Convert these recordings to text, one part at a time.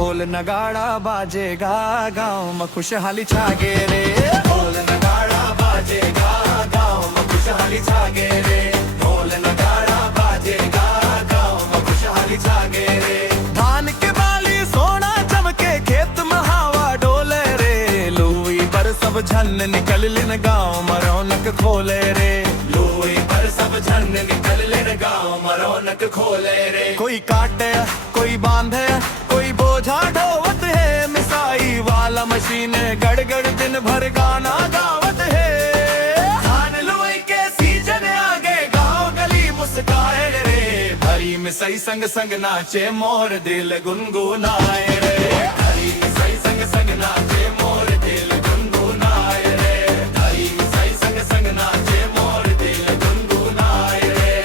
ढोल नगाड़ा बाजेगा गाँव में खुशहाली छागे रे। ढोल नगाड़ा बाजेगा गाँव में खुशहाली छागे रे। ढोल नगाड़ा बाजेगा गाँव में खुशहाली छागे रे। धान के बाली सोना चमके खेत में हवा डोले रे। लुई पर सब झन निकल लिन गाँव में रौनक खोले रे। लुई पर सब झन निकल लिन गाँव में रौनक खोले रे। कोई काटे कोई बांधे कोई बोझा ढोवत है। मिसाई वाला मशीन गड़गड़ दिन भर गाना गावत है। धान लुई के सीजन आगे गाँव गली मुस्काए रे। हरी मिसाई संग संग नाचे मोर दिल गुनगुनाए रे। हरी मिसाई संग संग नाचे मोर दिल गुनगुनाए रे। हरी मिसाई संग संग नाचे मोर दिल गुनगुनाए रे।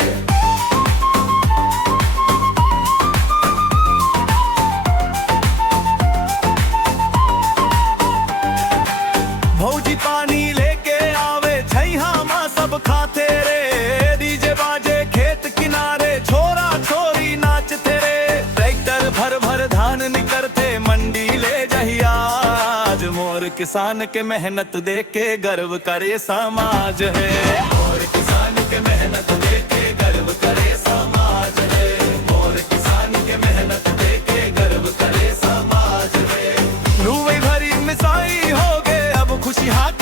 भौजी पानी लेके आवे छैहा माँ सब खाते रे। डीजे बाजे खेत किनारे छोरा छोरी नाचते रे। ट्रैक्टर भर भर धान निकलते मंडी ले जहिया। आज मोर किसान के मेहनत देख के गर्व करे समाज है। मोर किसान के मेहनत देख के गर्व करे समाज है। मोर किसान के मेहनत देख के गर्व करे समाज है। लुई भरी मिसाई हो गए अब खुशी हाथ